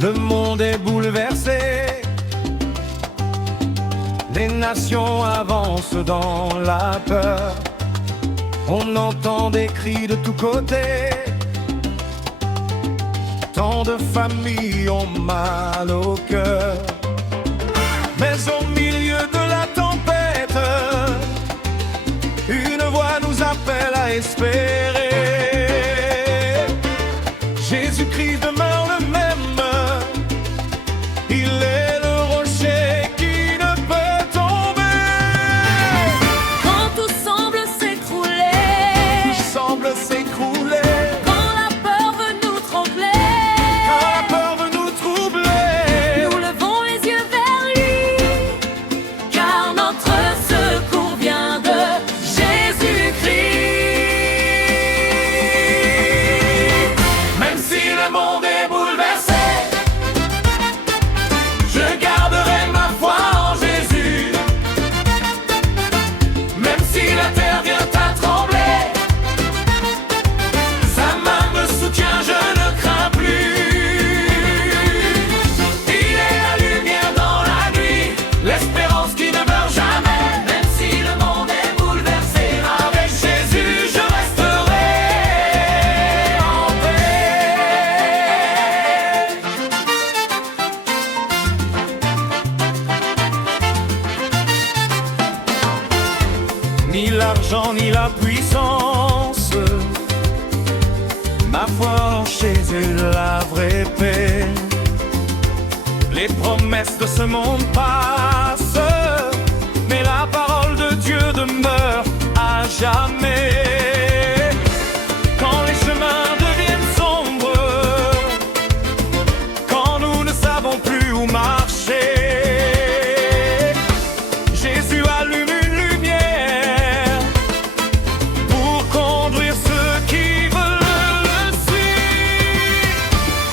Le monde est bouleversé, les nations avancent dans la peur. On entend des cris de tous côtés, tant de familles ont mal au cœur. Mais au milieu de la tempête, une voix nous appelle à espérer. Jésus-Christ demeure le même, il est le rocher qui ne peut tomber. Quand tout semble s'écrouler, Tout semble s'écrouler, quand la peur veut nous troubler, quand la peur veut nous troubler, nous levons les yeux vers lui, car notre secours vient de Jésus-Christ. même si le monde est bouleversé, je garderai ma foi en Jésus. Même si la terre vient à trembler, sa main me soutient, je ne crains plus. Il est la lumière dans la nuit, l'espérance qui ne meurt jamais. Même si le monde est bouleversé, avec Jésus je resterai en paix. Ni l'argent ni la puissance, ma foi en Jésus la vraie paix. Les promesses de ce monde passent, mais la parole de Dieu demeure à jamais. Quand les chemins deviennent sombres, quand nous ne savons plus où marcher, Jésus allume une lumière pour conduire ceux qui veulent le suivre.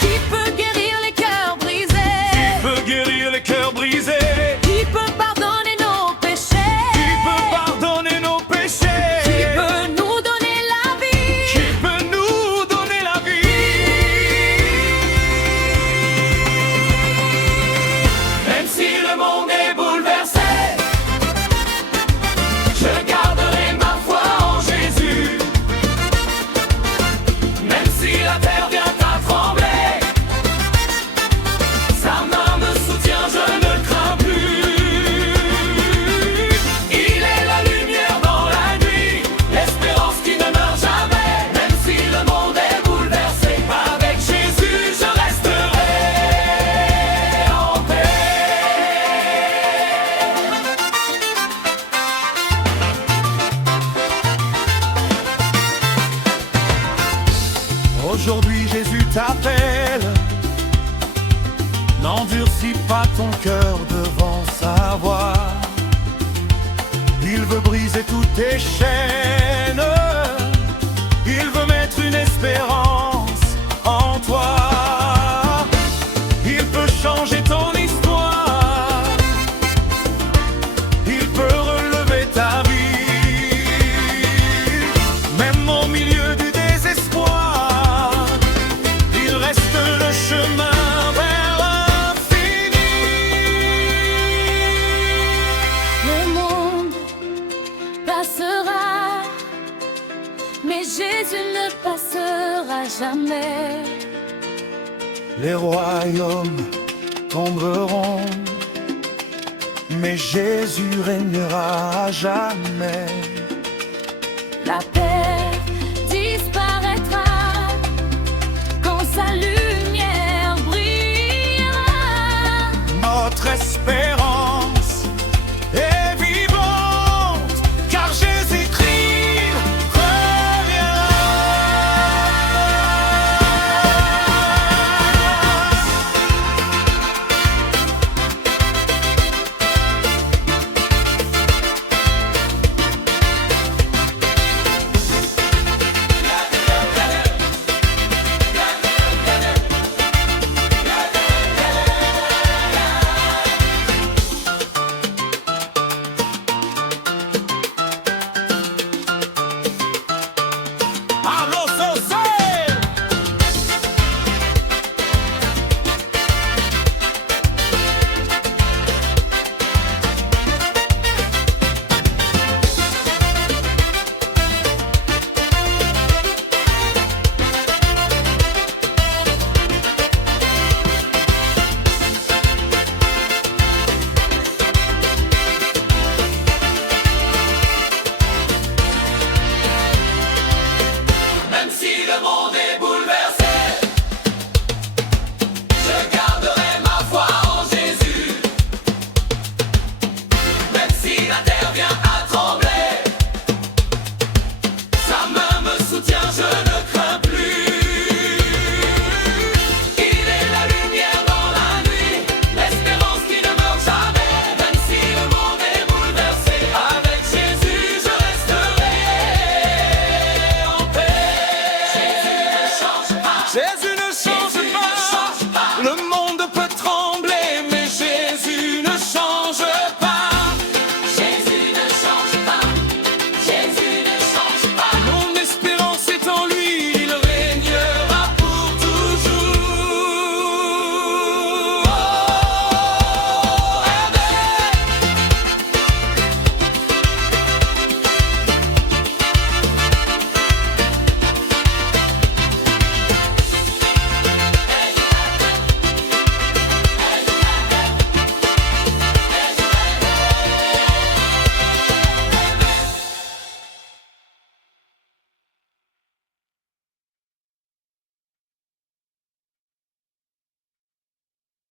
Qui peut guérir les cœurs brisés, Peut guérir les cœurs brisés, qui peut pardonner nos péchés, qui peut pardonner nos péchés, qui peut nous donner la vie. qui peut nous donner la vie. Même si le monde est bouleversé, je garderai ma foi en Jésus. Même si la terre vient à trembler, sa main me soutient, je ne crains plus. Il est la lumière dans la nuit, l'espérance qui ne meurt jamais. Même si le monde est bouleversé, avec Jésus je resterai en paix. Aujourd'hui Jésus t'appelle, n'endurcis pas ton cœur devant sa voix. Il veut briser toutes tes chaînes, il veut mettre une espérance en toi. Il peut changer ton histoire, il peut relever ta vie. Même au milieu du désespoir, il reste le chemin vers l'infini. Le monde passera, mais Jésus ne passera jamais. Les royaumes tomberont, mais Jésus régnera à jamais. La paix